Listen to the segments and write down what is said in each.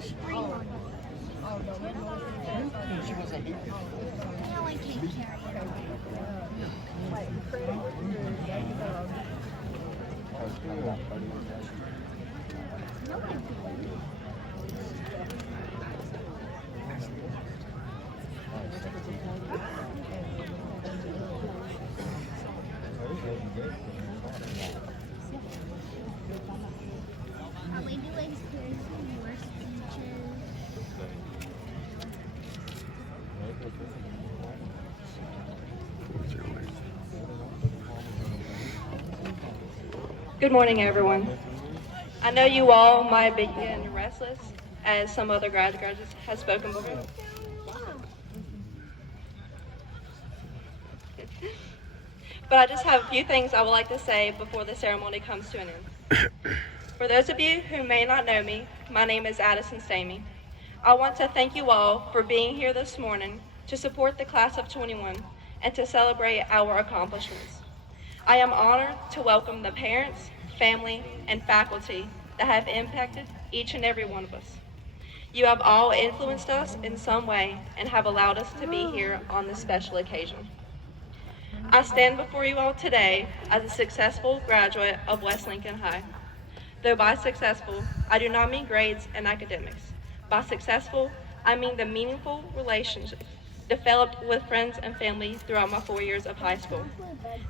spring on it. I only can't carry it. Are we doing more speeches? Good morning, everyone. I know you all might be getting restless, as some other graduates have spoken before. But I just have a few things I would like to say before the ceremony comes to an end. For those of you who may not know me, my name is Addison Stamey. I want to thank you all for being here this morning to support the class of 21 and to celebrate our accomplishments. I am honored to welcome the parents, family, and faculty that have impacted each and every one of us. You have all influenced us in some way and have allowed us to be here on this special occasion. I stand before you all today as a successful graduate of West Lincoln High. Though by successful, I do not mean grades and academics. By successful, I mean the meaningful relationships developed with friends and family throughout my 4 years of high school,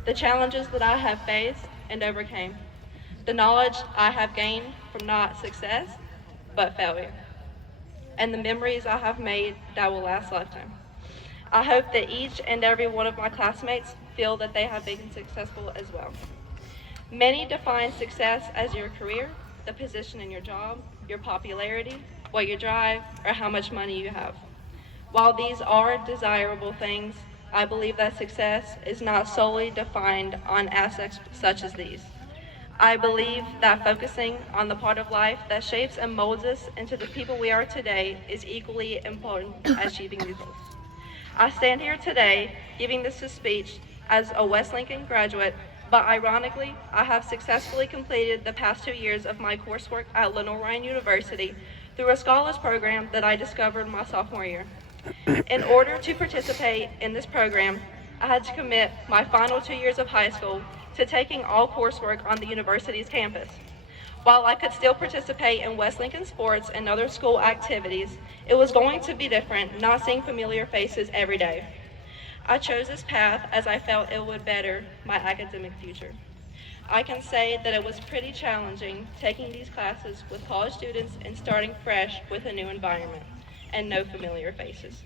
the challenges that I have faced and overcame, the knowledge I have gained from not success, but failure, and the memories I have made that will last a lifetime. I hope that each and every one of my classmates feel that they have been successful as well. Many define success as your career, the position in your job, your popularity, what you drive, or how much money you have. While these are desirable things, I believe that success is not solely defined on aspects such as these. I believe that focusing on the part of life that shapes and molds us into the people we are today is equally important as achieving these goals. I stand here today giving this speech as a West Lincoln graduate, but ironically, I have successfully completed the past 2 years of my coursework at Lenoir-Rhyne University through a scholars program that I discovered my sophomore year. In order to participate in this program, I had to commit my final 2 years of high school to taking all coursework on the university's campus. While I could still participate in West Lincoln sports and other school activities, it was going to be different not seeing familiar faces every day. I chose this path as I felt it would better my academic future. I can say that it was pretty challenging taking these classes with college students and starting fresh with a new environment and no familiar faces.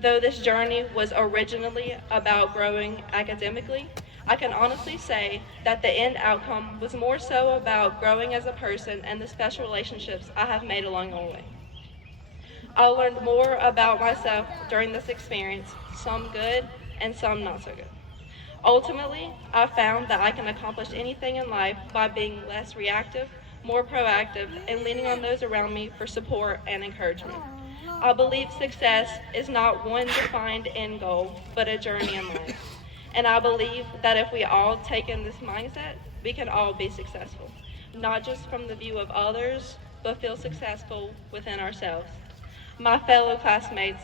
Though this journey was originally about growing academically, I can honestly say that the end outcome was more so about growing as a person and the special relationships I have made along the way. I learned more about myself during this experience, some good and some not so good. Ultimately, I found that I can accomplish anything in life by being less reactive, more proactive, and leaning on those around me for support and encouragement. I believe success is not one defined end goal, but a journey in life. And I believe that if we all take in this mindset, we can all be successful, not just from the view of others, but feel successful within ourselves. My fellow classmates,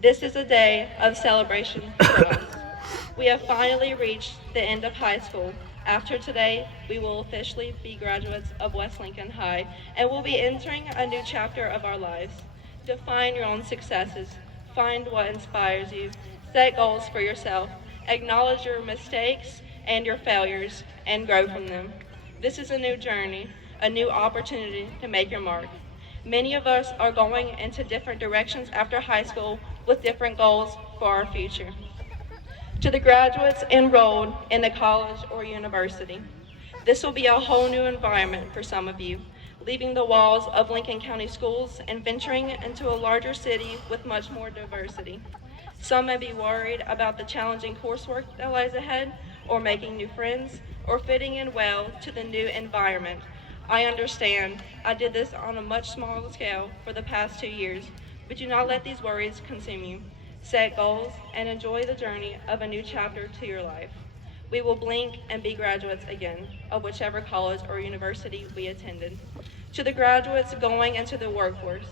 this is a day of celebration for us. We have finally reached the end of high school. After today, we will officially be graduates of West Lincoln High, and we'll be entering a new chapter of our lives. Define your own successes, find what inspires you, set goals for yourself, acknowledge your mistakes and your failures, and grow from them. This is a new journey, a new opportunity to make your mark. Many of us are going into different directions after high school with different goals for our future. To the graduates enrolled in a college or university, this will be a whole new environment for some of you, leaving the walls of Lincoln County schools and venturing into a larger city with much more diversity. Some may be worried about the challenging coursework that lies ahead, or making new friends, or fitting in well to the new environment. I understand. I did this on a much smaller scale for the past 2 years, but do not let these worries consume you. Set goals and enjoy the journey of a new chapter to your life. We will blink and be graduates again of whichever college or university we attended. To the graduates going into the workforce,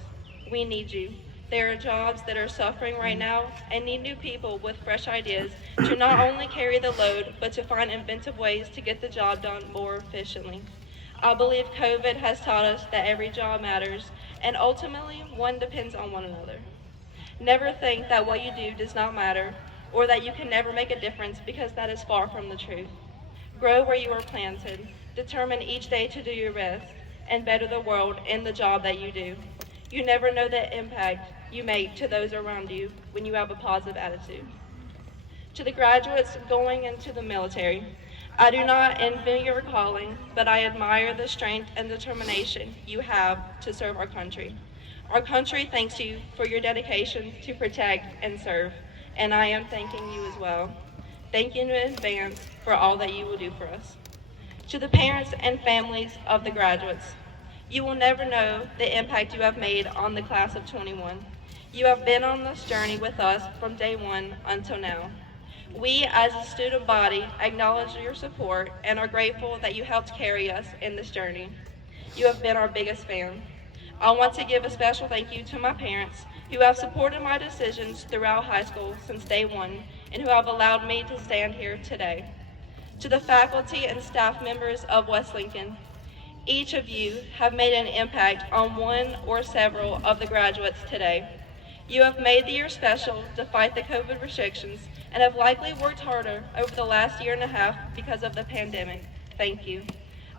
we need you. There are jobs that are suffering right now and need new people with fresh ideas to not only carry the load, but to find inventive ways to get the job done more efficiently. I believe COVID has taught us that every job matters, and ultimately, one depends on one another. Never think that what you do does not matter, or that you can never make a difference, because that is far from the truth. Grow where you are planted. Determine each day to do your best and better the world in the job that you do. You never know the impact you make to those around you when you have a positive attitude. To the graduates going into the military, I do not envy your calling, but I admire the strength and determination you have to serve our country. Our country thanks you for your dedication to protect and serve, and I am thanking you as well. Thank you in advance for all that you will do for us. To the parents and families of the graduates, you will never know the impact you have made on the class of 21. You have been on this journey with us from day one until now. We, as a student body, acknowledge your support and are grateful that you helped carry us in this journey. You have been our biggest fan. I want to give a special thank you to my parents who have supported my decisions throughout high school since day one and who have allowed me to stand here today. To the faculty and staff members of West Lincoln, each of you have made an impact on one or several of the graduates today. You have made the year special to fight the COVID restrictions and have likely worked harder over the last year and a half because of the pandemic. Thank you.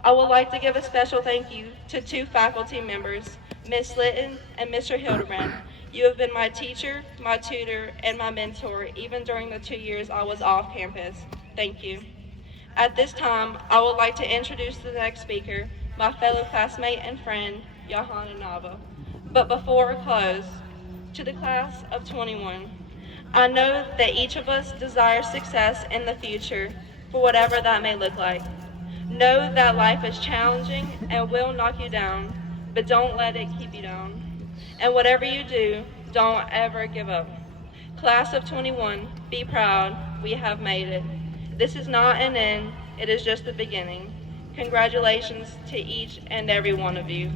I would like to give a special thank you to two faculty members, Ms. Litton and Mr. Hildebrand. You have been my teacher, my tutor, and my mentor even during the 2 years I was off campus. Thank you. At this time, I would like to introduce the next speaker, my fellow classmate and friend, Johanna Nava. But before we close, to the class of 21, I know that each of us desires success in the future, for whatever that may look like. Know that life is challenging and will knock you down, but don't let it keep you down. And whatever you do, don't ever give up. Class of 21, be proud, we have made it. This is not an end, it is just the beginning. Congratulations to each and every one of you.